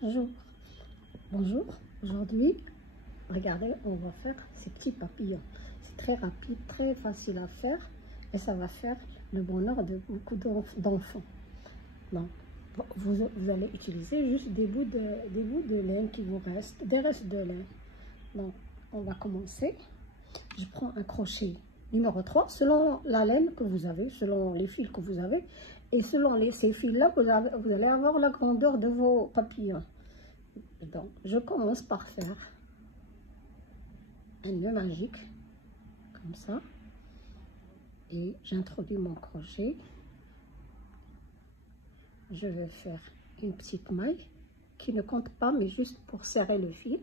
Bonjour. Bonjour. Aujourd'hui, regardez, on va faire ces petits papillons. C'est très rapide, très facile à faire et ça va faire le bonheur de beaucoup d'enfants. Donc, vous allez utiliser juste des bouts de laine qui vous restent, des restes de laine. Donc, on va commencer. Je prends un crochet numéro 3, selon la laine que vous avez, selon les fils que vous avez, et selon ces fils-là, vous allez avoir la grandeur de vos papillons. Donc, je commence par faire un nœud magique, comme ça, et j'introduis mon crochet. Je vais faire une petite maille qui ne compte pas, mais juste pour serrer le fil.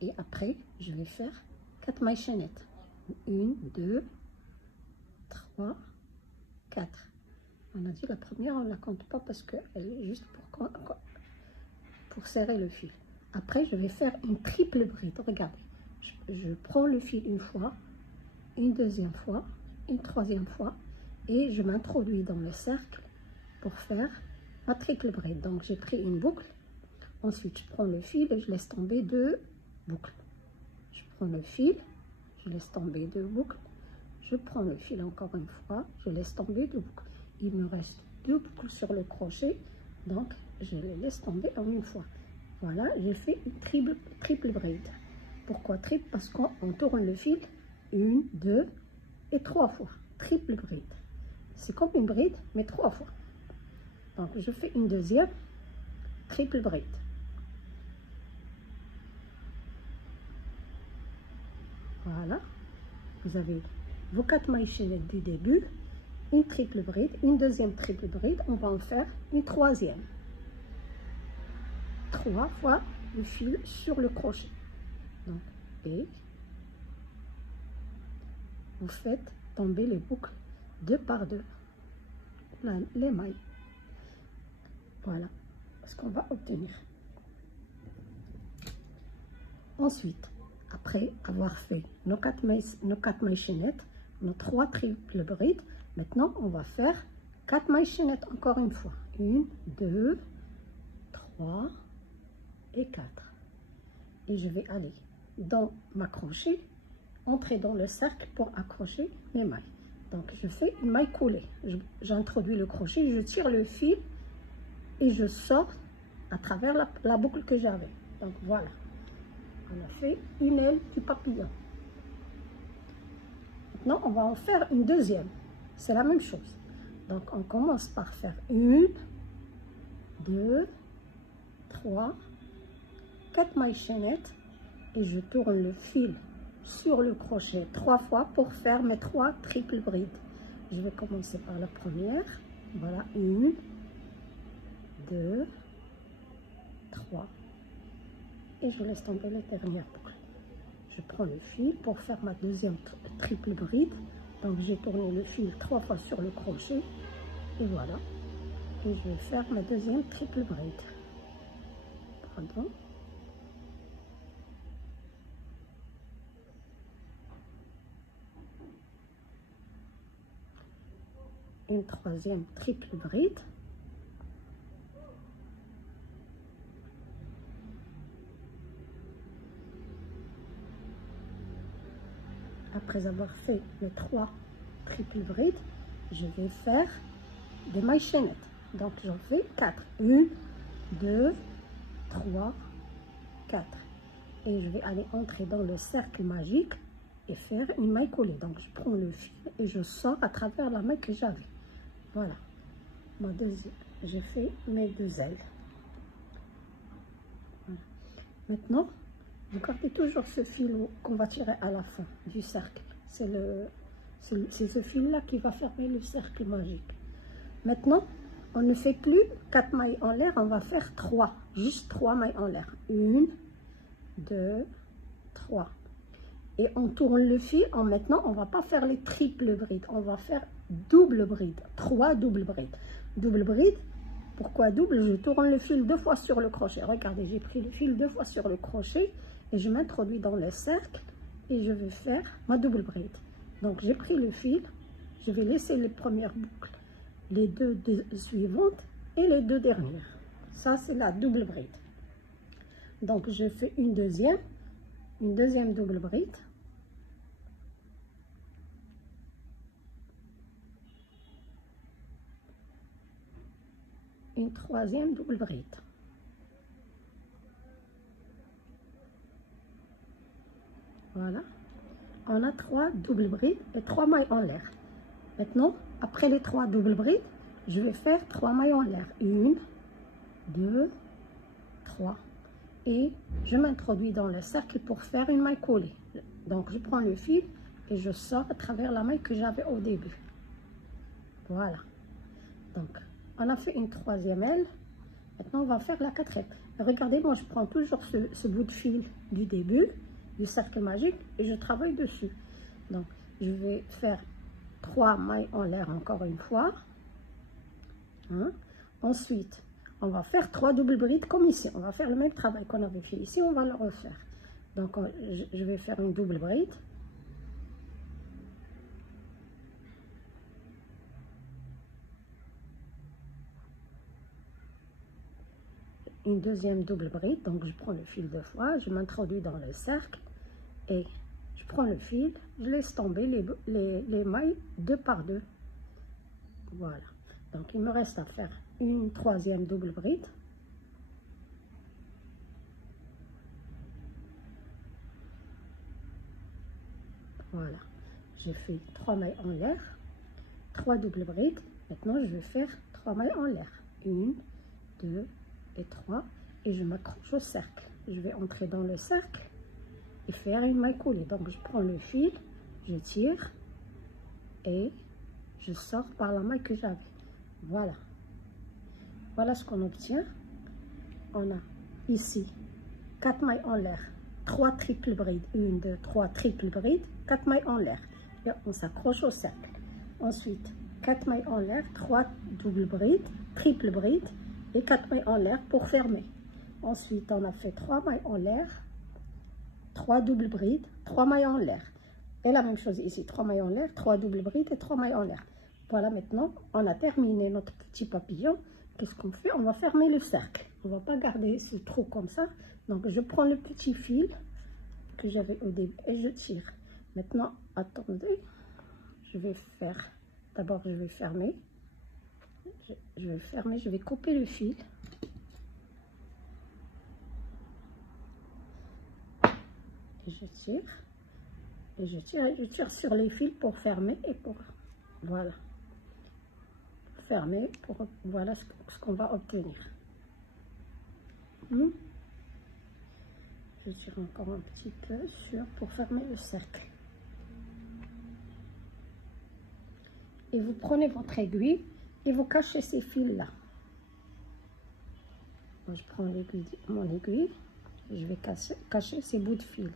Et après, je vais faire 4 mailles chaînettes. 1, 2, 3, 4. On a dit la première, on ne la compte pas parce qu'elle est juste pour serrer le fil. Après, je vais faire une triple bride. Regardez, je prends le fil une fois, une deuxième fois, une troisième fois, et je m'introduis dans le cercle pour faire ma triple bride. Donc, j'ai pris une boucle. Ensuite, je prends le fil et je laisse tomber 2 boucles. Je prends le fil, je laisse tomber 2 boucles. Je prends le fil encore une fois, je laisse tomber 2 boucles. Il me reste 2 boucles sur le crochet, donc je les laisse tomber en une fois. Voilà, j'ai fait une triple bride. Pourquoi triple? Parce qu'on tourne le fil 1, 2 et 3 fois. Triple bride. C'est comme une bride, mais 3 fois. Donc, je fais une deuxième triple bride. Voilà. Vous avez vos 4 mailles chaînettes du début, une triple bride, une deuxième triple bride. On va en faire une troisième. 3 fois le fil sur le crochet. Donc, et vous faites tomber les boucles 2 par 2, les mailles. Voilà ce qu'on va obtenir. Ensuite, après avoir fait nos 4 mailles chaînettes, nos 3 triples brides, maintenant on va faire 4 mailles chaînettes encore une fois. 1, 2, 3 et 4. Et je vais aller dans ma crochet, entrer dans le cercle pour accrocher mes mailles. Donc je fais une maille coulée. J'introduis le crochet, je tire le fil et je sors à travers la boucle que j'avais. Donc voilà, on a fait une aile du papillon. Maintenant on va en faire une deuxième. C'est la même chose. Donc on commence par faire 1, 2, 3, 4 mailles chaînettes et je tourne le fil sur le crochet 3 fois pour faire mes 3 triples brides. Je vais commencer par la première. Voilà, 1, 2, 3 et je laisse tomber la dernière boucle. Je prends le fil pour faire ma deuxième triple bride. Donc j'ai tourné le fil 3 fois sur le crochet et voilà. Et je vais faire ma deuxième triple bride. Pardon. Une troisième triple bride. Après avoir fait les 3 triple brides, je vais faire des mailles chaînettes. Donc j'en fais 4. 1, 2, 3, 4. Et je vais aller entrer dans le cercle magique et faire une maille coulée. Donc je prends le fil et je sors à travers la maille que j'avais. Voilà. J'ai fait mes 2 ailes. Voilà. Maintenant, vous gardez toujours ce fil qu'on va tirer à la fin du cercle. C'est ce fil-là qui va fermer le cercle magique. Maintenant, on ne fait plus 4 mailles en l'air, on va faire 3. Juste 3 mailles en l'air. 1, 2, 3. Et on tourne le fil. Maintenant, on ne va pas faire les triples brides. On va faire double bride. 3 doubles brides. Double bride. Pourquoi double? Je tourne le fil 2 fois sur le crochet. Regardez, j'ai pris le fil 2 fois sur le crochet. Et je m'introduis dans le cercle. Et je vais faire ma double bride. Donc, j'ai pris le fil. Je vais laisser les premières boucles. Les deux suivantes et les 2 dernières. Ça, c'est la double bride. Donc, je fais une deuxième double bride. Une troisième double bride. Voilà. On a 3 doubles brides et 3 mailles en l'air. Maintenant, après les 3 doubles brides, je vais faire 3 mailles en l'air. 1, 2, 3. Et je m'introduis dans le cercle pour faire une maille collée. Donc, je prends le fil et je sors à travers la maille que j'avais au début. Voilà. Donc, on a fait une troisième aile. Maintenant, on va faire la quatrième. Regardez, moi, je prends toujours ce bout de fil du début du cercle magique et je travaille dessus. Donc, je vais faire 3 mailles en l'air encore une fois. Ensuite, on va faire 3 doubles brides comme ici. On va faire le même travail qu'on avait fait ici, on va le refaire. Donc, je vais faire une double bride. Une deuxième double bride, donc je prends le fil 2 fois, je m'introduis dans le cercle et je prends le fil, je laisse tomber les mailles 2 par 2. Voilà. Donc, il me reste à faire une troisième double bride. Voilà. J'ai fait 3 mailles en l'air, 3 doubles brides. Maintenant, je vais faire 3 mailles en l'air. 1, 2 et 3. Et je m'accroche au cercle. Je vais entrer dans le cercle et faire une maille coulée. Donc, je prends le fil, je tire et je sors par la maille que j'avais. Voilà. Voilà ce qu'on obtient. On a ici 4 mailles en l'air, 3 triples brides, 1, 2, 3 triples brides, 4 mailles en l'air. Et on s'accroche au cercle. Ensuite, 4 mailles en l'air, 3 doubles brides, triple brides et 4 mailles en l'air pour fermer. Ensuite, on a fait 3 mailles en l'air, 3 doubles brides, 3 mailles en l'air. Et la même chose ici, 3 mailles en l'air, 3 doubles brides et 3 mailles en l'air. Voilà, maintenant, on a terminé notre petit papillon. Qu'est-ce qu'on fait? On va fermer le cercle. On ne va pas garder ce trou comme ça. Donc, je prends le petit fil que j'avais au début et je tire. Maintenant, attendez, je vais faire, d'abord, je vais fermer. Je vais fermer, je vais couper le fil. Et je tire. Et je tire sur les fils pour fermer et pour, voilà. Fermer pour, voilà ce qu'on va obtenir. Je tire encore un petit peu pour fermer le cercle. Et vous prenez votre aiguille et vous cachez ces fils-là. Je prends mon aiguille, je vais cacher ces bouts de fil.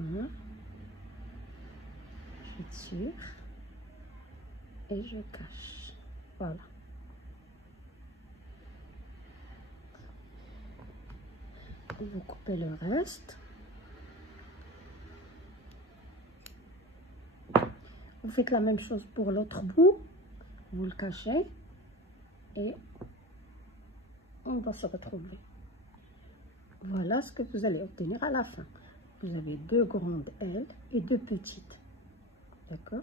Voilà. Je tire et je cache. Voilà. Vous coupez le reste. Vous faites la même chose pour l'autre bout. Vous le cachez et on va se retrouver. Voilà ce que vous allez obtenir à la fin. Vous avez 2 grandes ailes et 2 petites. D'accord?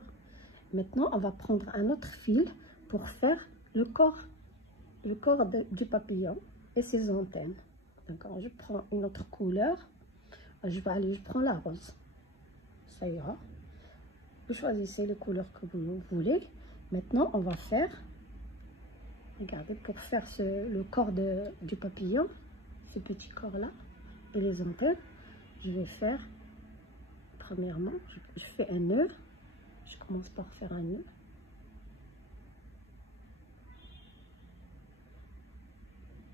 Maintenant, on va prendre un autre fil pour faire le corps du papillon et ses antennes. D'accord? Je prends une autre couleur. Je prends la rose. Ça ira. Vous choisissez les couleurs que vous voulez. Maintenant, on va faire, regardez, pour faire le corps du papillon, ce petit corps-là, et les antennes, je vais faire, premièrement, je fais un nœud. Je commence par faire un nœud.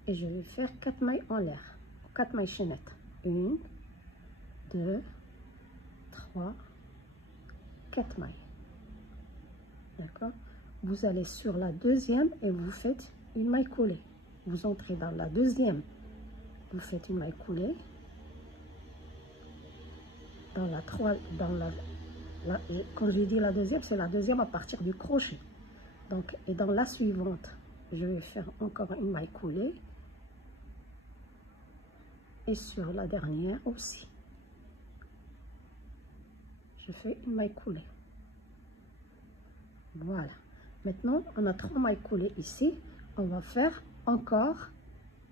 Et je vais faire 4 mailles en l'air, 4 mailles chaînettes. 1, 2, 3, 4 mailles. D'accord? Vous allez sur la deuxième et vous faites une maille coulée. Vous entrez dans la deuxième, vous faites une maille coulée. dans la quand je dis la deuxième, c'est la deuxième à partir du crochet. Donc, et dans la suivante, je vais faire encore une maille coulée. Et sur la dernière aussi, je fais une maille coulée. Voilà. Maintenant, on a 3 mailles coulées ici. On va faire encore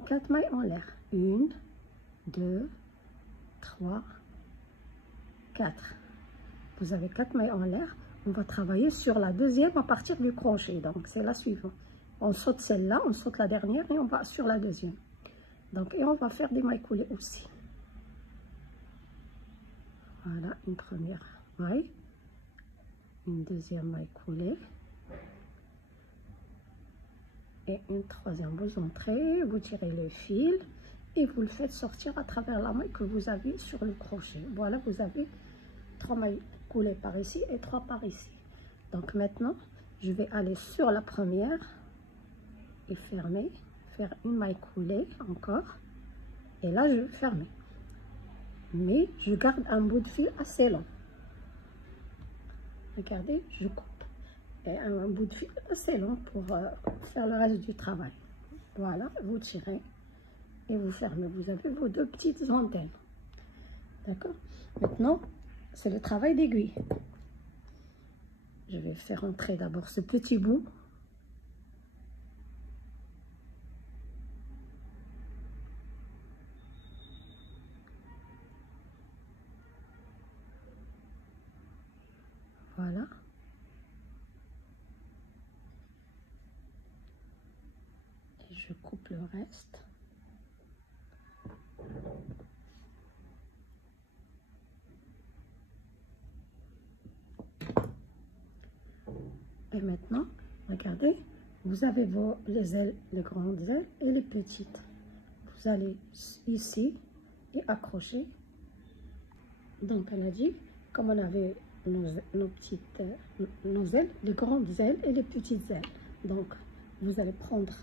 4 mailles en l'air. 1, 2, 3, 4. Vous avez 4 mailles en l'air. On va travailler sur la deuxième à partir du crochet. Donc, c'est la suivante. On saute celle-là, on saute la dernière et on va sur la deuxième. Donc, et on va faire des mailles coulées aussi. Voilà, une première maille. Une deuxième maille coulée. Et une troisième, vous entrez, vous tirez le fil et vous le faites sortir à travers la maille que vous avez sur le crochet. Voilà, vous avez 3 mailles coulées par ici et 3 par ici. Donc maintenant, je vais aller sur la première et fermer, faire une maille coulée encore. Et là, je vais fermer. Mais je garde un bout de fil assez long. Regardez, je coupe. Et un bout de fil assez long pour faire le reste du travail. Voilà, vous tirez et vous fermez. Vous avez vos 2 petites antennes. D'accord? Maintenant, c'est le travail d'aiguille. Je vais faire entrer d'abord ce petit bout. Voilà. Et je coupe le reste. Et maintenant, regardez, vous avez les ailes, les grandes ailes et les petites. Vous allez ici et accrocher. Donc, on a dit, comme on avait nos ailes, les grandes ailes et les petites ailes. Donc, vous allez prendre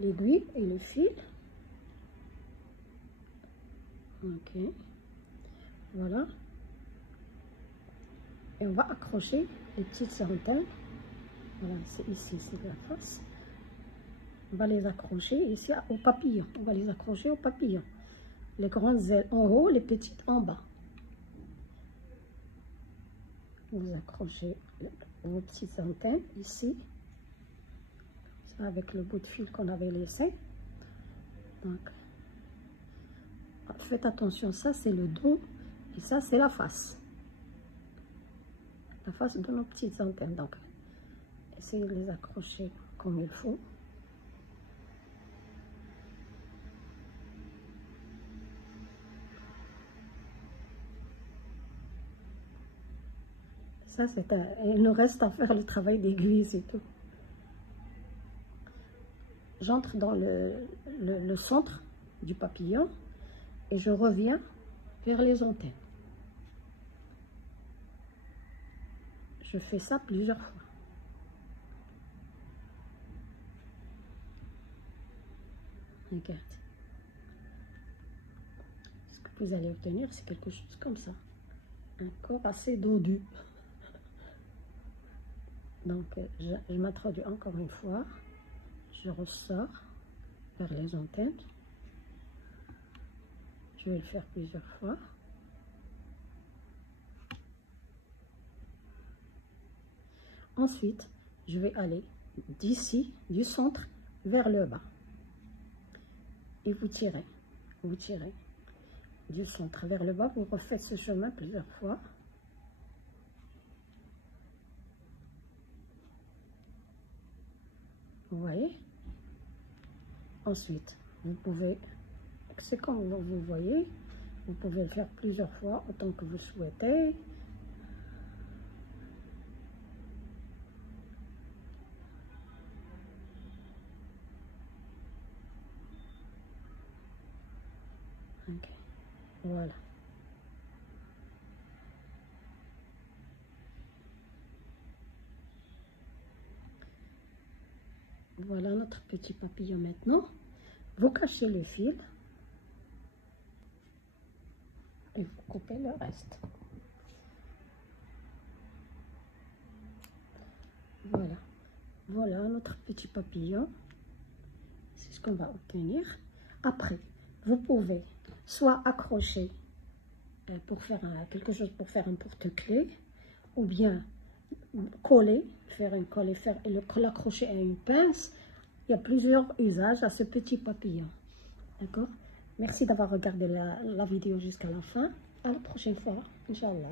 l'aiguille et le fil. Ok. Voilà. Et on va accrocher les petites antennes. Voilà, c'est ici, c'est la face. On va les accrocher ici au papillon. On va les accrocher au papillon. Les grandes ailes en haut, les petites en bas. Vous accrochez vos petites antennes ici, avec le bout de fil qu'on avait laissé. Donc, faites attention, ça c'est le dos et ça c'est la face. La face de nos petites antennes. Donc, essayez de les accrocher comme il faut. Ça, il nous reste à faire le travail d'aiguille, c'est tout. J'entre dans le centre du papillon et je reviens vers les antennes. Je fais ça plusieurs fois. Regarde. Ce que vous allez obtenir, c'est quelque chose comme ça. Un corps assez dodu. Donc, je m'introduis encore une fois. Je ressors vers les antennes. Je vais le faire plusieurs fois. Ensuite, je vais aller d'ici, du centre, vers le bas. Et vous tirez du centre vers le bas. Vous refaites ce chemin plusieurs fois. Vous voyez? Ensuite, vous pouvez, c'est comme vous voyez, vous pouvez le faire plusieurs fois autant que vous souhaitez. Ok, voilà. Voilà notre petit papillon maintenant. Vous cachez le fil et vous coupez le reste. Voilà. Voilà notre petit papillon. C'est ce qu'on va obtenir. Après, vous pouvez soit accrocher pour faire quelque chose pour faire un porte-clés, ou bien coller, faire un collet, l'accrocher à une pince. Il y a plusieurs usages à ce petit papillon. D'accord? Merci d'avoir regardé la vidéo jusqu'à la fin. À la prochaine fois, Inch'Allah.